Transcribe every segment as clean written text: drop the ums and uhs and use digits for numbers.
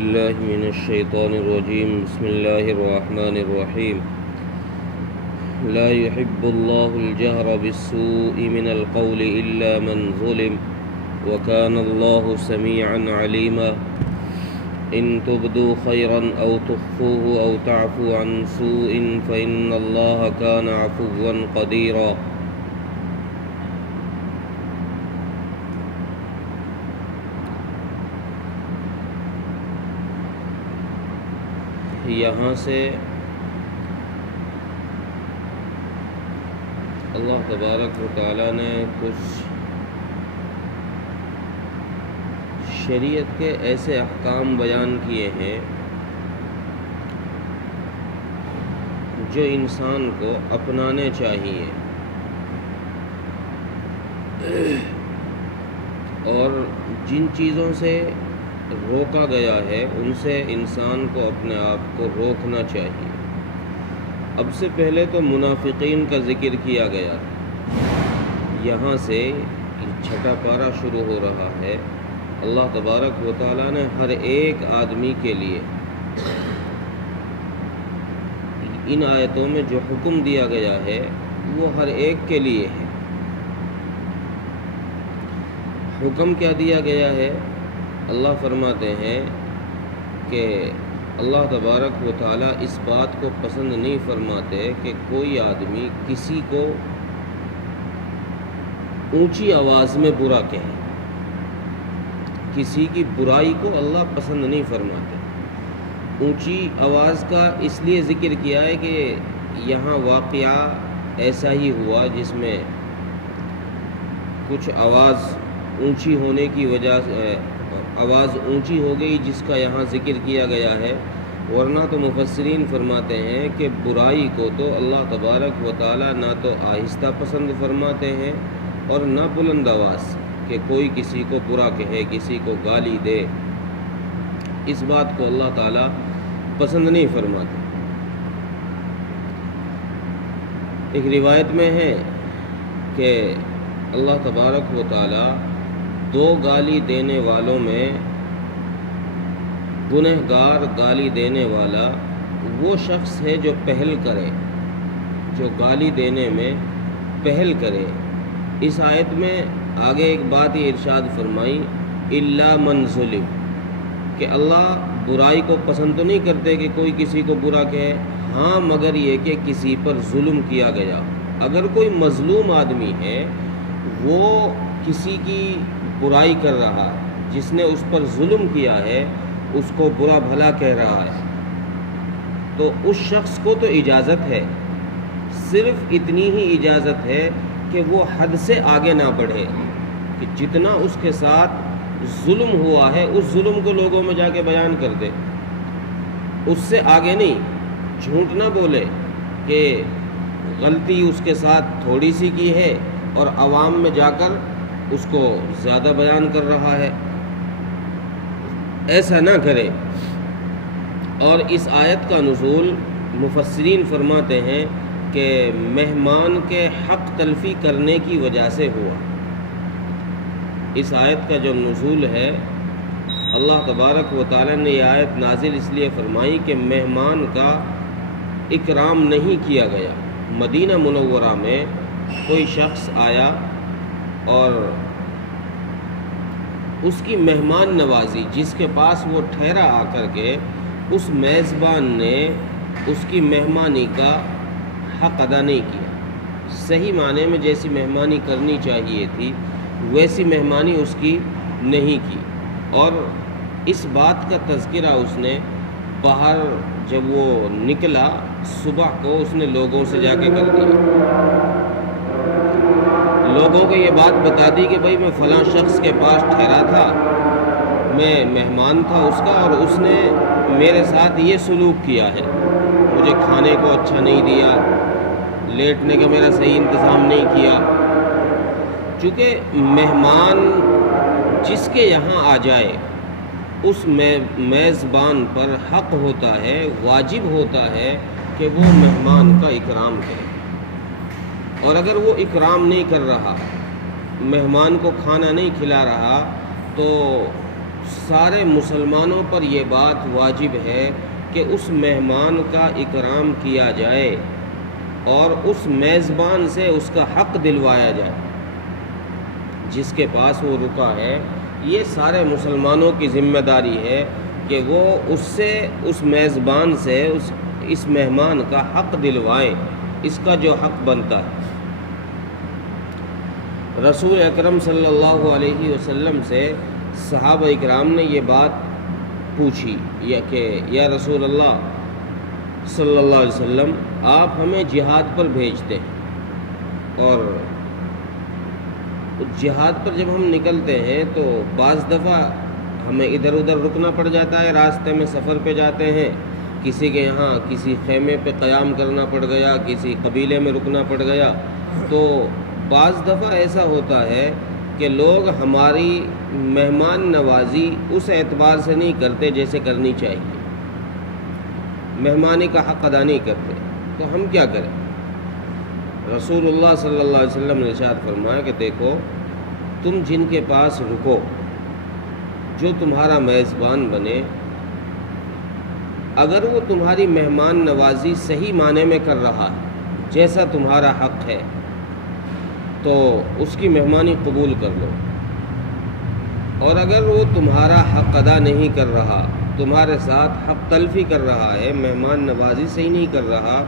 بالله من الشيطان الرجيم. بسم الله الرحمن الرحيم. لا يحب الله الجهر بالسوء من القول إلا من ظلم وكان الله سميعا عليما. إن تبدوا خيرا أو تخفوه أو تعفوا عن سوء فإن الله كان عفوا قديرا. یہاں سے اللہ تبارک و تعالیٰ نے کچھ شریعت کے ایسے احکام بیان کیے ہیں جو انسان کو اپنانے چاہیے اور جن چیزوں سے روکا گیا ہے ان سے انسان کو اپنے آپ کو روکنا چاہیے. اب سے پہلے تو منافقین کا ذکر کیا گیا. یہاں سے چھٹا پارہ شروع ہو رہا ہے. اللہ تبارک و تعالیٰ نے ہر ایک آدمی کے لیے ان آیتوں میں جو حکم دیا گیا ہے وہ ہر ایک کے لیے ہے. حکم کیا دیا گیا ہے؟ اللہ فرماتے ہیں کہ اللہ تبارک و تعالیٰ اس بات کو پسند نہیں فرماتے کہ کوئی آدمی کسی کو اونچی آواز میں برا کہے. کسی کی برائی کو اللہ پسند نہیں فرماتے. اونچی آواز کا اس لیے ذکر کیا ہے کہ یہاں واقعہ ایسا ہی ہوا جس میں کچھ آواز اونچی ہونے کی وجہ سے آواز اونچی ہو گئی جس کا یہاں ذکر کیا گیا ہے. ورنہ تو مفسرین فرماتے ہیں کہ برائی کو تو اللہ تبارک و تعالیٰ نہ تو آہستہ پسند فرماتے ہیں اور نہ بلند آواز کہ کوئی کسی کو برا کہے، کسی کو گالی دے. اس بات کو اللہ تعالیٰ پسند نہیں فرماتے. ایک روایت میں ہے کہ اللہ تبارک و تعالیٰ دو گالی دینے والوں میں گنہگار گالی دینے والا وہ شخص ہے جو پہل کرے، جو گالی دینے میں پہل کرے. اس آیت میں آگے ایک بات یہ ارشاد فرمائی الا من ظلم، کہ اللہ برائی کو پسند تو نہیں کرتے کہ کوئی کسی کو برا کہے، ہاں مگر یہ کہ کسی پر ظلم کیا گیا. اگر کوئی مظلوم آدمی ہے وہ کسی کی برائی کر رہا ہے، جس نے اس پر ظلم کیا ہے اس کو برا بھلا کہہ رہا ہے، تو اس شخص کو تو اجازت ہے، صرف اتنی ہی اجازت ہے کہ وہ حد سے آگے نہ بڑھے، کہ جتنا اس کے ساتھ ظلم ہوا ہے اس ظلم کو لوگوں میں جا کے بیان کر دے. اس سے آگے نہیں. جھوٹ نہ بولے کہ غلطی اس کے ساتھ تھوڑی سی کی ہے اور عوام میں جا کر اس کو زیادہ بیان کر رہا ہے. ایسا نہ کرے. اور اس آیت کا نزول مفسرین فرماتے ہیں کہ مہمان کے حق تلفی کرنے کی وجہ سے ہوا. اس آیت کا جو نزول ہے اللہ تبارک و تعالیٰ نے یہ آیت نازل اس لیے فرمائی کہ مہمان کا اکرام نہیں کیا گیا. مدینہ منورہ میں کوئی شخص آیا اور اس کی مہمان نوازی، جس کے پاس وہ ٹھہرا آ کر کے اس میزبان نے اس کی مہمانی کا حق ادا نہیں کیا. صحیح معنی میں جیسی مہمانی کرنی چاہیے تھی ویسی مہمانی اس کی نہیں کی. اور اس بات کا تذکرہ اس نے باہر جب وہ نکلا صبح کو اس نے لوگوں سے جا کے کر دیا. لوگوں کو یہ بات بتا دی کہ بھائی میں فلاں شخص کے پاس ٹھہرا تھا، میں مہمان تھا اس کا، اور اس نے میرے ساتھ یہ سلوک کیا ہے، مجھے کھانے کو اچھا نہیں دیا، لیٹنے کا میرا صحیح انتظام نہیں کیا. چونکہ مہمان جس کے یہاں آ جائے اس میزبان پر حق ہوتا ہے، واجب ہوتا ہے کہ وہ مہمان کا اکرام کرے. اور اگر وہ اکرام نہیں کر رہا، مہمان کو کھانا نہیں کھلا رہا، تو سارے مسلمانوں پر یہ بات واجب ہے کہ اس مہمان کا اکرام کیا جائے اور اس میزبان سے اس کا حق دلوایا جائے جس کے پاس وہ رکا ہے۔ یہ سارے مسلمانوں کی ذمہ داری ہے کہ وہ اس میزبان سے اس مہمان کا حق دلوائیں، اس کا جو حق بنتا ہے۔ رسول اکرم صلی اللہ علیہ وسلم سے صحابہ اکرام نے یہ بات پوچھی کہ یا رسول اللہ صلی اللہ علیہ وسلم، آپ ہمیں جہاد پر بھیجتے ہیں، اور جہاد پر جب ہم نکلتے ہیں تو بعض دفعہ ہمیں ادھر ادھر رکنا پڑ جاتا ہے، راستے میں سفر پہ جاتے ہیں، کسی کے یہاں کسی خیمے پہ قیام کرنا پڑ گیا، کسی قبیلے میں رکنا پڑ گیا، تو بعض دفعہ ایسا ہوتا ہے کہ لوگ ہماری مہمان نوازی اس اعتبار سے نہیں کرتے جیسے کرنی چاہیے، مہمانی کا حق ادا نہیں کرتے، تو ہم کیا کریں؟ رسول اللہ صلی اللہ علیہ وسلم نے ارشاد فرمایا کہ دیکھو، تم جن کے پاس رکو، جو تمہارا میزبان بنے، اگر وہ تمہاری مہمان نوازی صحیح معنی میں کر رہا ہے، جیسا تمہارا حق ہے، تو اس کی مہمانی قبول کر لو، اور اگر وہ تمہارا حق ادا نہیں کر رہا، تمہارے ساتھ حق تلفی کر رہا ہے، مہمان نوازی صحیح نہیں کر رہا،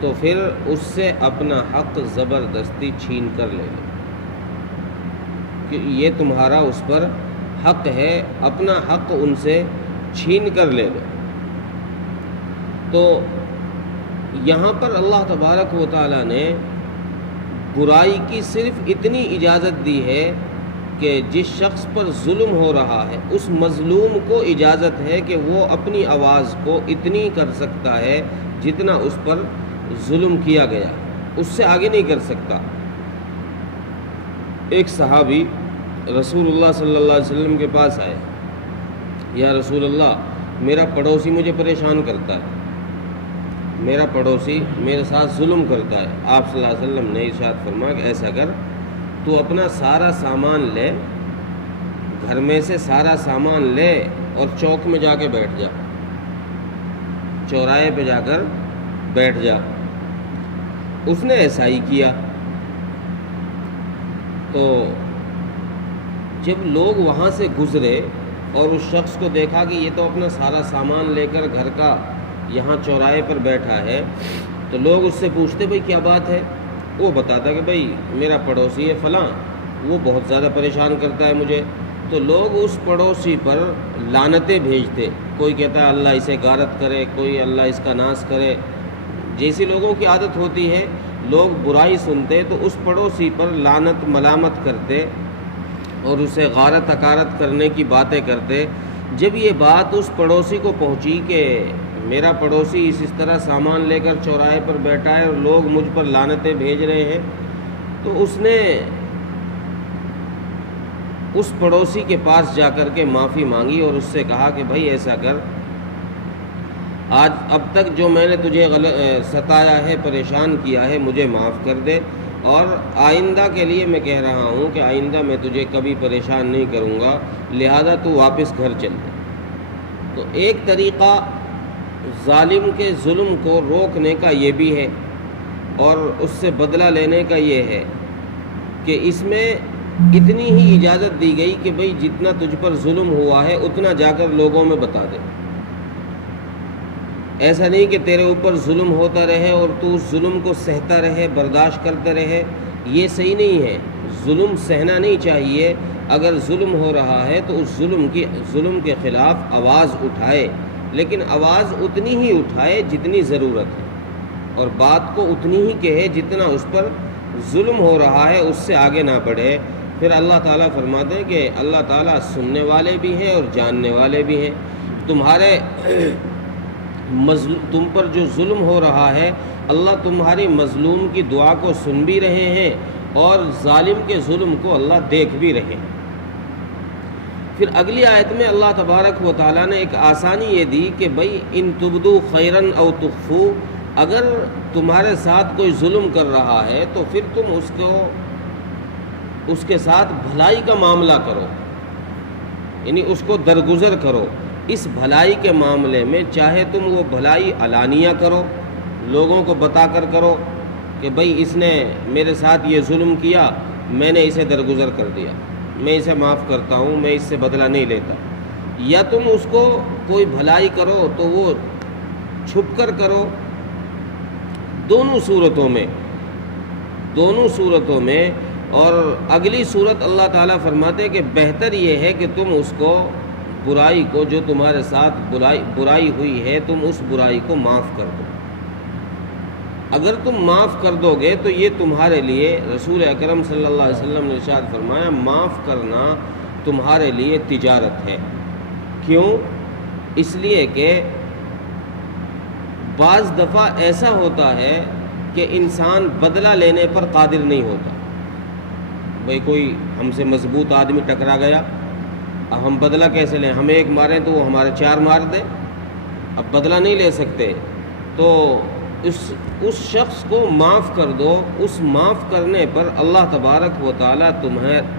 تو پھر اس سے اپنا حق زبردستی چھین کر لے لو، کہ یہ تمہارا اس پر حق ہے، اپنا حق ان سے چھین کر لے لو۔ تو یہاں پر اللہ تبارک و تعالیٰ نے برائی کی صرف اتنی اجازت دی ہے کہ جس شخص پر ظلم ہو رہا ہے، اس مظلوم کو اجازت ہے کہ وہ اپنی آواز کو اتنی کر سکتا ہے جتنا اس پر ظلم کیا گیا، اس سے آگے نہیں کر سکتا۔ ایک صحابی رسول اللہ صلی اللہ علیہ وسلم کے پاس آئے، یا رسول اللہ، میرا پڑوسی مجھے پریشان کرتا ہے، میرا پڑوسی میرے ساتھ ظلم کرتا ہے۔ آپ صلی اللہ علیہ وسلم نے ارشاد فرمایا کہ ایسا کر، تو اپنا سارا سامان لے، گھر میں سے سارا سامان لے اور چوک میں جا کے بیٹھ جا، چوراہے پہ جا کر بیٹھ جا۔ اس نے ایسا ہی کیا۔ تو جب لوگ وہاں سے گزرے اور اس شخص کو دیکھا کہ یہ تو اپنا سارا سامان لے کر گھر کا یہاں چوراہے پر بیٹھا ہے، تو لوگ اس سے پوچھتے بھئی کیا بات ہے؟ وہ بتاتا کہ بھئی میرا پڑوسی ہے فلاں، وہ بہت زیادہ پریشان کرتا ہے مجھے۔ تو لوگ اس پڑوسی پر لعنتیں بھیجتے، کوئی کہتا ہے اللہ اسے غارت کرے، کوئی اللہ اس کا ناش کرے۔ جیسی لوگوں کی عادت ہوتی ہے، لوگ برائی سنتے تو اس پڑوسی پر لعنت ملامت کرتے اور اسے غارت حقارت کرنے کی باتیں کرتے۔ جب یہ بات اس پڑوسی کو پہنچی کہ میرا پڑوسی اس طرح سامان لے کر چوراہے پر بیٹھا ہے اور لوگ مجھ پر لعنتیں بھیج رہے ہیں، تو اس نے اس پڑوسی کے پاس جا کر کے معافی مانگی اور اس سے کہا کہ بھائی ایسا کر، آج اب تک جو میں نے تجھے ستایا ہے، پریشان کیا ہے، مجھے معاف کر دے، اور آئندہ کے لیے میں کہہ رہا ہوں کہ آئندہ میں تجھے کبھی پریشان نہیں کروں گا، لہذا تو واپس گھر چل جا۔ تو ایک طریقہ ظالم کے ظلم کو روکنے کا یہ بھی ہے، اور اس سے بدلہ لینے کا یہ ہے کہ اس میں اتنی ہی اجازت دی گئی کہ بھئی جتنا تجھ پر ظلم ہوا ہے اتنا جا کر لوگوں میں بتا دے۔ ایسا نہیں کہ تیرے اوپر ظلم ہوتا رہے اور تو اس ظلم کو سہتا رہے، برداشت کرتا رہے، یہ صحیح نہیں ہے۔ ظلم سہنا نہیں چاہیے، اگر ظلم ہو رہا ہے تو اس ظلم کے خلاف آواز اٹھائے، لیکن آواز اتنی ہی اٹھائے جتنی ضرورت ہے، اور بات کو اتنی ہی کہے جتنا اس پر ظلم ہو رہا ہے، اس سے آگے نہ بڑھے۔ پھر اللہ تعالیٰ فرماتے ہیں کہ اللہ تعالیٰ سننے والے بھی ہیں اور جاننے والے بھی ہیں۔ تم پر جو ظلم ہو رہا ہے، اللہ تمہاری مظلوم کی دعا کو سن بھی رہے ہیں اور ظالم کے ظلم کو اللہ دیکھ بھی رہے ہیں۔ پھر اگلی آیت میں اللہ تبارک و تعالیٰ نے ایک آسانی یہ دی کہ بھئی ان تبدو خیرن او تخفو، اگر تمہارے ساتھ کوئی ظلم کر رہا ہے تو پھر تم اس کے ساتھ بھلائی کا معاملہ کرو، یعنی اس کو درگزر کرو۔ اس بھلائی کے معاملے میں چاہے تم وہ بھلائی علانیہ کرو، لوگوں کو بتا کر کرو کہ بھئی اس نے میرے ساتھ یہ ظلم کیا، میں نے اسے درگزر کر دیا، میں اسے معاف کرتا ہوں، میں اس سے بدلہ نہیں لیتا، یا تم اس کو کوئی بھلائی کرو تو وہ چھپ کر کرو۔ دونوں صورتوں میں اور اگلی صورت اللہ تعالیٰ فرماتے کہ بہتر یہ ہے کہ تم اس کو برائی کو، جو تمہارے ساتھ برائی ہوئی ہے، تم اس برائی کو معاف کر دو۔ اگر تم معاف کر دو گے تو یہ تمہارے لیے، رسول اکرم صلی اللہ علیہ وسلم نے ارشاد فرمایا، معاف کرنا تمہارے لیے تجارت ہے۔ کیوں؟ اس لیے کہ بعض دفعہ ایسا ہوتا ہے کہ انسان بدلہ لینے پر قادر نہیں ہوتا۔ بھئی کوئی ہم سے مضبوط آدمی ٹکرا گیا، اب ہم بدلہ کیسے لیں؟ ہم ایک ماریں تو وہ ہمارے 4 مار دے، اب بدلہ نہیں لے سکتے، تو اس شخص کو معاف کر دو۔ اس معاف کرنے پر اللہ تبارک و تعالیٰ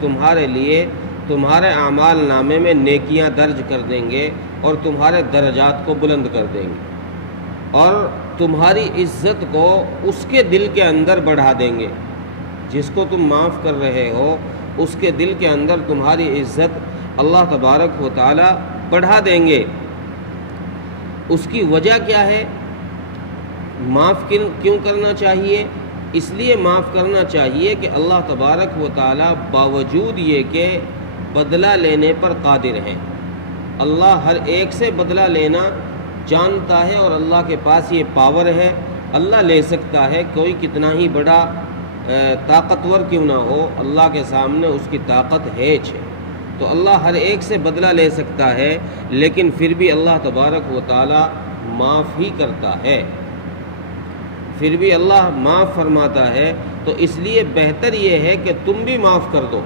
تمہارے لیے تمہارے اعمال نامے میں نیکیاں درج کر دیں گے اور تمہارے درجات کو بلند کر دیں گے، اور تمہاری عزت کو اس کے دل کے اندر بڑھا دیں گے۔ جس کو تم معاف کر رہے ہو اس کے دل کے اندر تمہاری عزت اللہ تبارک و تعالیٰ بڑھا دیں گے۔ اس کی وجہ کیا ہے؟ معاف کیوں کرنا چاہیے؟ اس لیے معاف کرنا چاہیے کہ اللہ تبارک و تعالیٰ باوجود یہ کہ بدلہ لینے پر قادر ہیں، اللہ ہر ایک سے بدلہ لینا جانتا ہے اور اللہ کے پاس یہ پاور ہے، اللہ لے سکتا ہے۔ کوئی کتنا ہی بڑا طاقتور کیوں نہ ہو، اللہ کے سامنے اس کی طاقت ہے تو اللہ ہر ایک سے بدلہ لے سکتا ہے، لیکن پھر بھی اللہ تبارک و تعالیٰ معاف ہی کرتا ہے، پھر بھی اللہ معاف فرماتا ہے۔ تو اس لیے بہتر یہ ہے کہ تم بھی معاف کر دو۔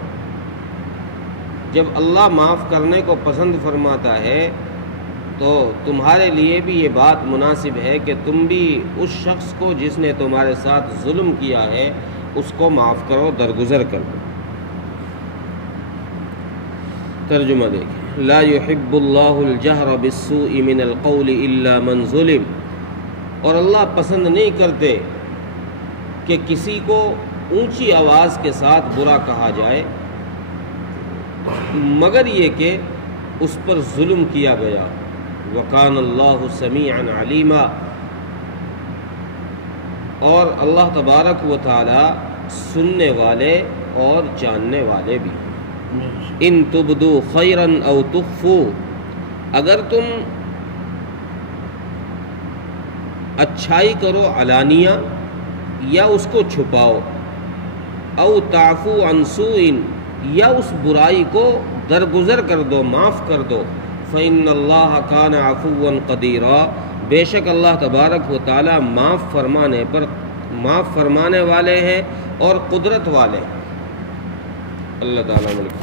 جب اللہ معاف کرنے کو پسند فرماتا ہے تو تمہارے لیے بھی یہ بات مناسب ہے کہ تم بھی اس شخص کو جس نے تمہارے ساتھ ظلم کیا ہے اس کو معاف کرو، درگزر کر دو۔ ترجمہ دیکھیں، لا يحب اللہ الجہر بالسوء من القول الا من ظلم، اور اللہ پسند نہیں کرتے کہ کسی کو اونچی آواز کے ساتھ برا کہا جائے مگر یہ کہ اس پر ظلم کیا گیا۔ وَكَانَ اللَّهُ سَمِيعًا عَلِيمًا، اور اللہ تبارک و تعالی سننے والے اور جاننے والے بھی۔ ان تبدو خیرا او تخفو، اگر تم اچھائی کرو علانیہ یا اس کو چھپاؤ، او تعفو عن سوء، یا اس برائی کو درگزر کر دو، معاف کر دو، فإن اللہ کان عفوا قدیرا، بے شک اللہ تبارک و تعالی معاف فرمانے والے ہیں اور قدرت والے ہیں۔ اللہ تعالیٰ ملک